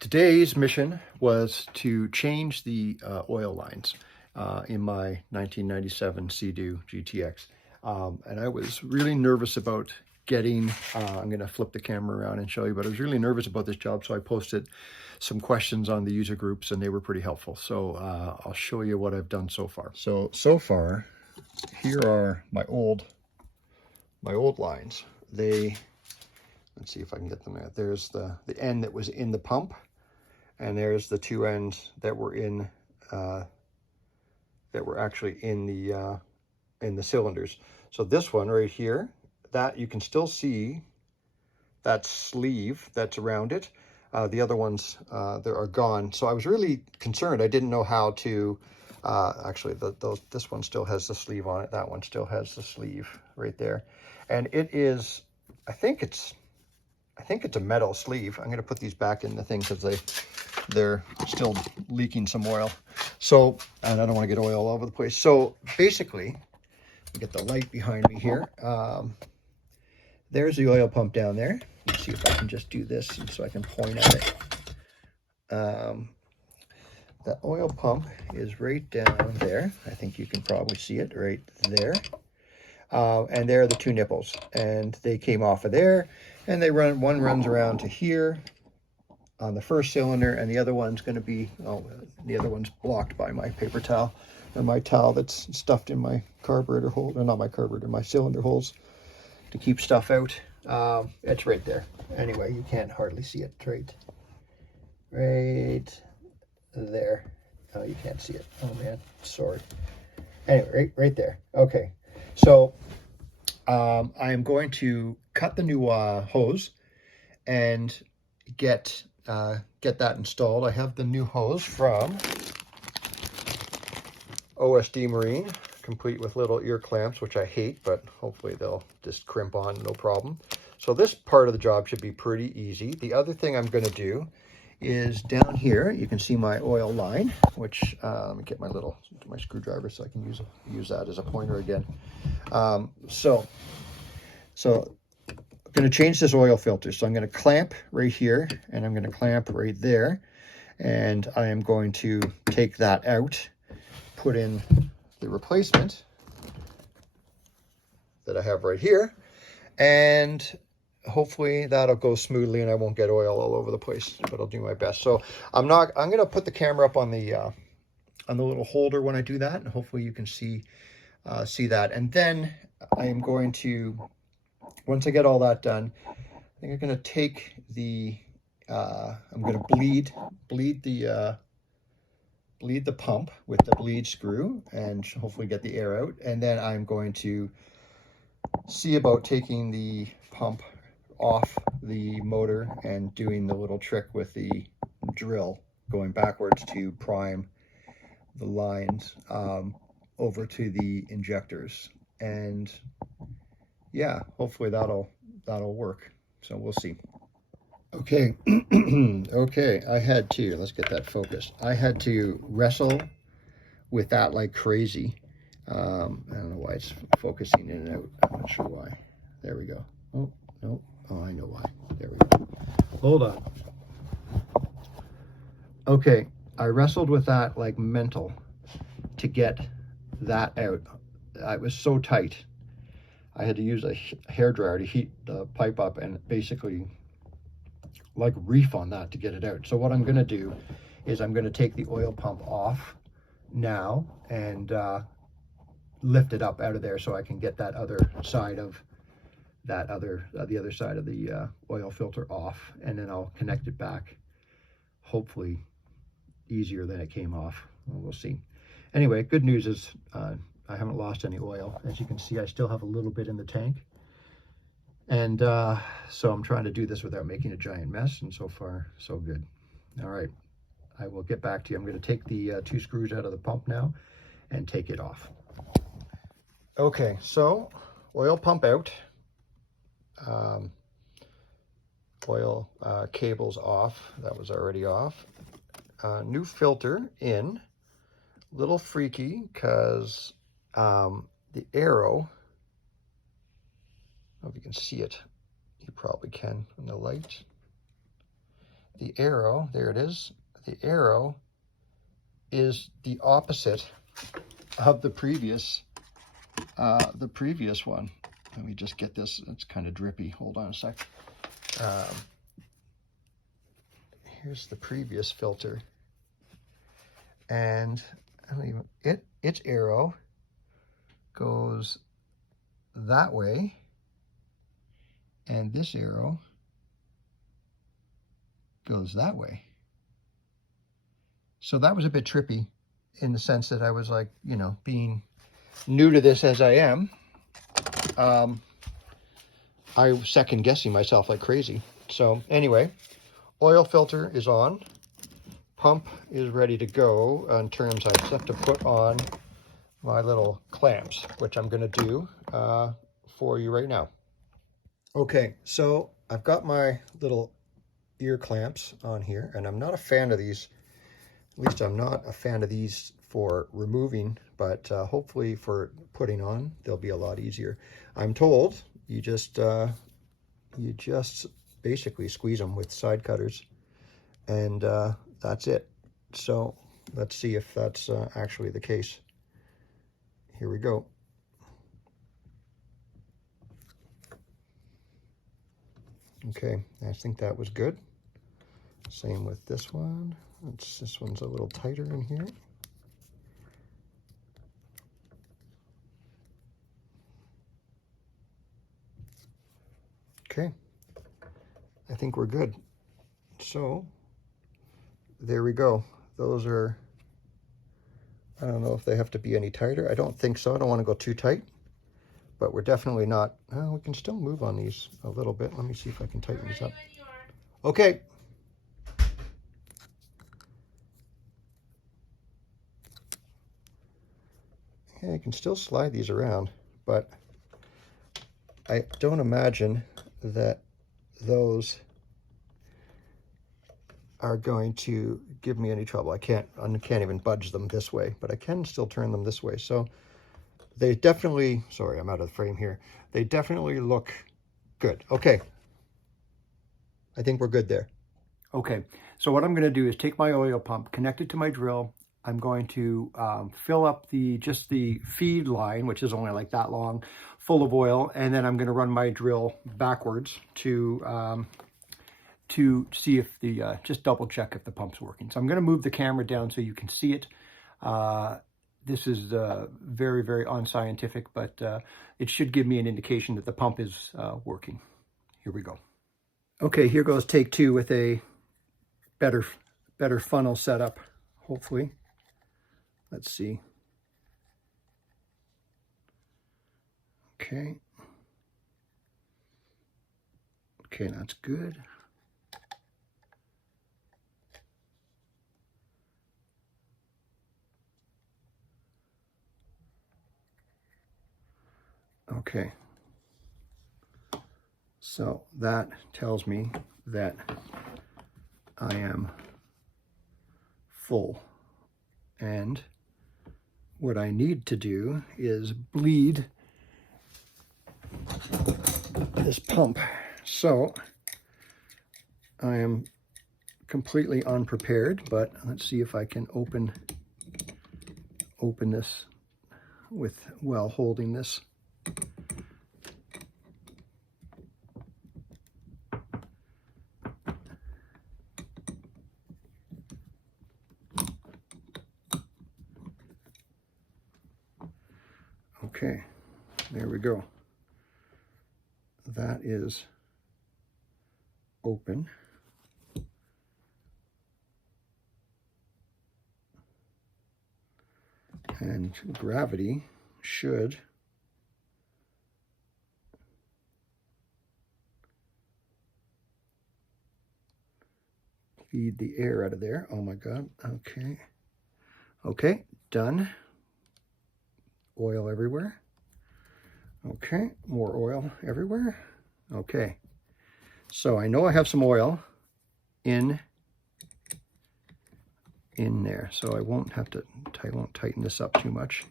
Today's mission was to change the oil lines in my 1997 Seadoo GTX. And I was really nervous about getting, I'm going to flip the camera around and show you, but I was really nervous about this job. So I posted some questions on the user groups and they were pretty helpful. So I'll show you what I've done so far. So far, here are my old lines. Let's see if I can get them out. There's the end that was in the pump. And there's the two ends that were in, that were actually in the cylinders. So this one right here, that you can still see that sleeve that's around it. The other ones, they are gone. So I was really concerned. I didn't know how to, actually this one still has the sleeve on it. That one still has the sleeve right there. And it is, I think it's a metal sleeve. I'm going to put these back in the thing because they're still leaking some oil. So, and I don't want to get oil all over the place. So basically, we get the light behind me here. There's the oil pump down there. Let's see if I can just do this so I can point at it. The oil pump is right down there. I think you can probably see it right there. And there are the two nipples, and they came off of there, and one runs around to here on the first cylinder, and the other one's going to be, the other one's blocked by my paper towel, or my towel that's stuffed in my carburetor hole, or not my carburetor, my cylinder holes to keep stuff out. It's right there. Anyway, you can't hardly see it. It's right there. Oh, you can't see it. Oh man, sorry. Anyway, right there. Okay, so I am going to cut the new hose and get that installed. I have the new hose from OSD Marine, complete with little ear clamps, which I hate, but hopefully they'll just crimp on, no problem. So this part of the job should be pretty easy. The other thing I'm going to do is down here, you can see my oil line, which, let me get my screwdriver so I can use that as a pointer again. So I'm going to change this oil filter. So I'm going to clamp right here, and I'm going to clamp right there. And I am going to take that out, put in the replacement that I have right here, and hopefully that'll go smoothly and I won't get oil all over the place, but I'll do my best. So I'm going to put the camera up on the little holder when I do that, and hopefully you can see that. And then I am going to, once I get all that done, I think I'm going to take I'm going to bleed the pump with the bleed screw and hopefully get the air out. And then I'm going to see about taking the pump off the motor and doing the little trick with the drill going backwards to prime the lines over to the injectors. And yeah, hopefully that'll work. So we'll see. Okay. Okay, let's get that focused. I had to wrestle with that like crazy. I don't know why it's focusing in and out. I'm not sure why. There we go. Oh, no. Oh, I know why. There we go. Hold on. Okay, I wrestled with that like mental to get that out. It was so tight. I had to use a hairdryer to heat the pipe up and basically like reef on that to get it out. So what I'm going to do is I'm going to take the oil pump off now and lift it up out of there so I can get that other side of the other side of the oil filter off, and then I'll connect it back, hopefully easier than it came off. Well, we'll see. Anyway, good news is I haven't lost any oil. As you can see, I still have a little bit in the tank. And so I'm trying to do this without making a giant mess, and so far, so good. All right, I will get back to you. I'm going to take the two screws out of the pump now and take it off. Okay, so oil pump out. Oil cables off. That was already off. New filter in. Little freaky because the arrow, I don't know if you can see it, you probably can in the light. the arrow, there it is, the arrow is the opposite of the previous one. Let me just get this, it's kind of drippy, hold on a sec. Here's the previous filter, and I don't even, its arrow goes that way, and this arrow goes that way. So that was a bit trippy in the sense that I was like, you know, being new to this as I am, I was second guessing myself like crazy. So anyway, oil filter is on, pump is ready to go in terms I just have to put on my little clamps, which I'm going to do for you right now. Okay, so I've got my little ear clamps on here, and I'm not a fan of these. At least I'm not a fan of these for removing, but hopefully for putting on, they'll be a lot easier. I'm told you just basically squeeze them with side cutters, and that's it. So let's see if that's actually the case. Here we go. Okay, I think that was good. Same with this one. This one's a little tighter in here. Okay, I think we're good. So there we go. Those are, I don't know if they have to be any tighter. I don't think so. I don't want to go too tight, but we're definitely not. We can still move on these a little bit. Let me see if I can tighten these up. Okay. Yeah, you can still slide these around, but I don't imagine that those are going to give me any trouble. I can't even budge them this way, but I can still turn them this way. So they definitely, sorry, I'm out of the frame here. They definitely look good. Okay. I think we're good there. Okay. So what I'm going to do is take my oil pump, connect it to my drill. I'm going to fill up just the feed line, which is only like that long, full of oil, and then I'm going to run my drill backwards to see if just double check if the pump's working. So I'm going to move the camera down so you can see it. This is very, very unscientific, but it should give me an indication that the pump is working. Here we go. Okay, here goes take two with a better funnel setup, hopefully. Let's see. Okay. Okay, that's good. Okay. So that tells me that I am full. And what I need to do is bleed this pump. So I am completely unprepared, but let's see if I can open this while holding this. Okay, there we go. That is open. And gravity should feed the air out of there. Oh my God, okay. Okay, done. Oil everywhere. Okay, more oil everywhere. Okay, so I know I have some oil in there, so I won't tighten this up too much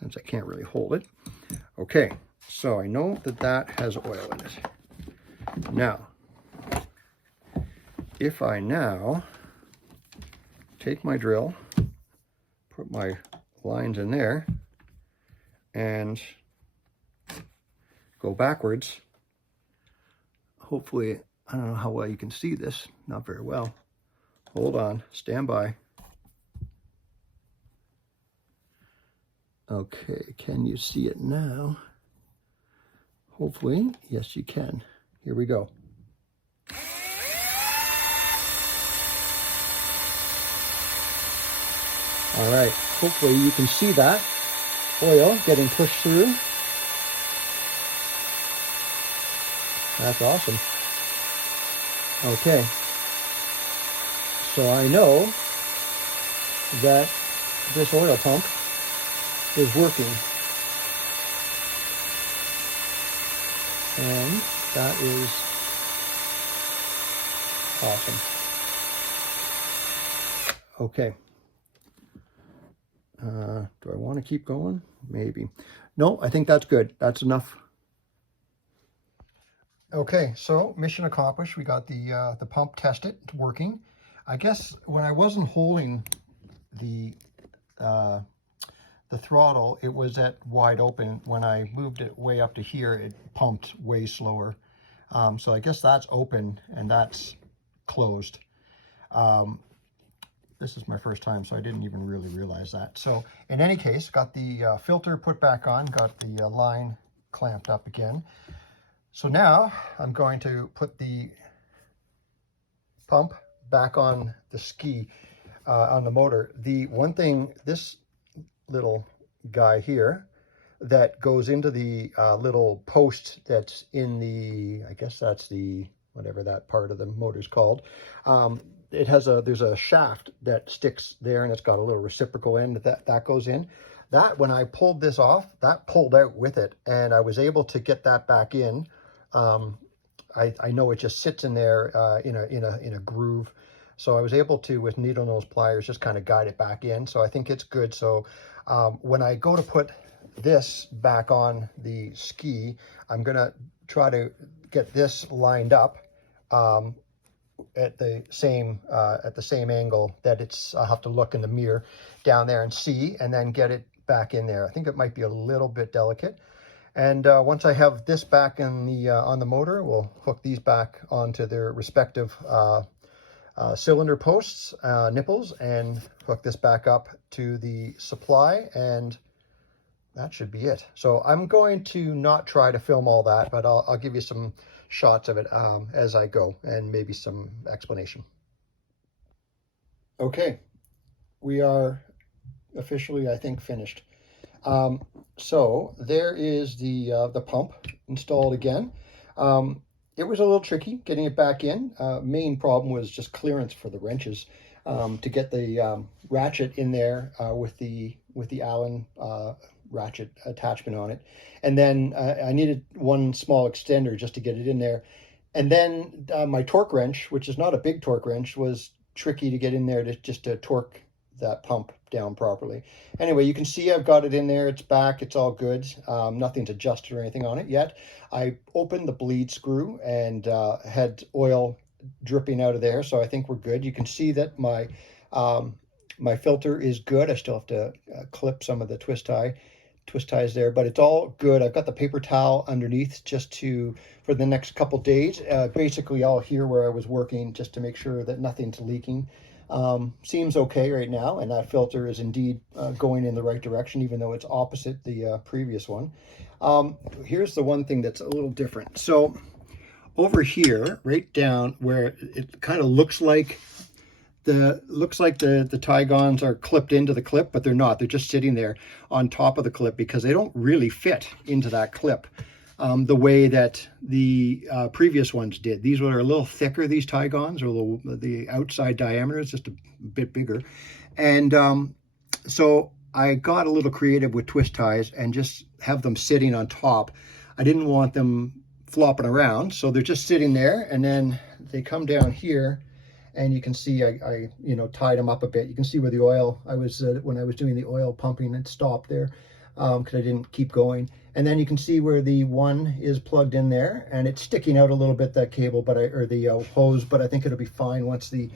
since I can't really hold it. Okay, so I know that has oil in it. Now, if I now take my drill, put my lines in there, and go backwards, hopefully, I don't know how well you can see this, not very well. Hold on, stand by. Okay, can you see it now? Hopefully, yes you can. Here we go. All right, hopefully you can see that oil getting pushed through. That's awesome. Okay, so I know that this oil pump is working. And that is awesome. Okay. Do I want to keep going? Maybe. No, I think that's good. That's enough. Okay, so mission accomplished. We got the pump tested. It's working. I guess when I wasn't holding the throttle, it was at wide open. When I moved it way up to here, it pumped way slower. So I guess that's open and that's closed. This is my first time, so I didn't even really realize that. So in any case, got the filter put back on, got the line clamped up again. So now I'm going to put the pump back on the ski, on the motor. The one thing, this little guy here that goes into the little post that's in the, I guess that's the, whatever that part of the motor's called. It has there's a shaft that sticks there, and it's got a little reciprocal end that goes in. That, when I pulled this off, that pulled out with it, and I was able to get that back in. I know it just sits in there in a groove. So I was able to, with needle nose pliers, just kind of guide it back in. So I think it's good. So when I go to put this back on the ski, I'm going to try to get this lined up at the same angle that it's. I'll have to look in the mirror down there and see, and then get it back in there. I think it might be a little bit delicate. And once I have this back in the on the motor, we'll hook these back onto their respective cylinder posts, nipples, and hook this back up to the supply, and that should be it. So I'm going to not try to film all that, but I'll give you some shots of it as I go, and maybe some explanation. Okay, we are officially, I think, finished. So there is the pump installed again. It was a little tricky getting it back in. Main problem was just clearance for the wrenches to get the ratchet in there with the Allen ratchet attachment on it. And then I needed one small extender just to get it in there. And then my torque wrench, which is not a big torque wrench, was tricky to get in there to torque that pump down properly. Anyway, you can see I've got it in there. It's back. It's all good. Nothing's adjusted or anything on it yet. I opened the bleed screw and had oil dripping out of there, so I think we're good. You can see that my my filter is good. I still have to clip some of the twist ties there, but it's all good. I've got the paper towel underneath just for the next couple days, basically all here where I was working, just to make sure that nothing's leaking. Seems okay right now, and that filter is indeed going in the right direction, even though it's opposite the previous one. Here's the one thing that's a little different. So over here, right down where it kind of looks like the Tygons are clipped into the clip, but they're not. They're just sitting there on top of the clip because they don't really fit into that clip the way that the previous ones did. These were a little thicker, these Tygons, or the outside diameter is just a bit bigger. And so I got a little creative with twist ties and just have them sitting on top. I didn't want them flopping around, so they're just sitting there, and then they come down here, and you can see I tied them up a bit. You can see where the oil, when I was doing the oil pumping, it stopped there. because I didn't keep going. And then you can see where the one is plugged in there, and it's sticking out a little bit, that cable, but or the hose, but I think it'll be fine once the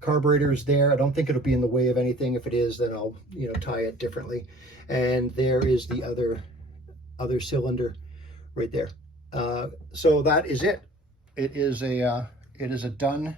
carburetor is there. I don't think it'll be in the way of anything. If it is, then I'll, you know, tie it differently. And there is the other cylinder right there. So that is it. It is a done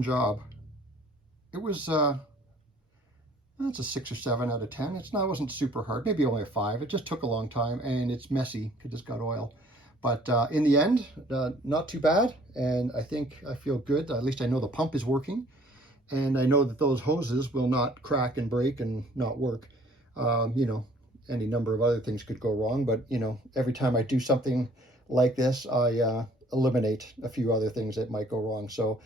job. It was that's a 6 or 7 out of 10. It wasn't super hard, maybe only a 5. It just took a long time, and it's messy because it's got oil. But in the end, not too bad, and I think I feel good. At least I know the pump is working, and I know that those hoses will not crack and break and not work. You know, any number of other things could go wrong, but you know, every time I do something like this, I eliminate a few other things that might go wrong. So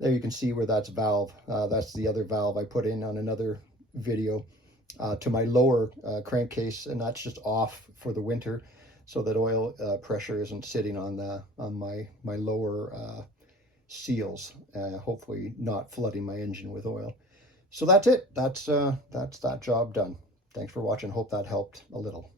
there you can see where that's valve. That's the other valve I put in on another video to my lower crankcase, and that's just off for the winter, so that oil pressure isn't sitting on my lower seals, hopefully not flooding my engine with oil. So that's it. That's that job done. Thanks for watching. Hope that helped a little.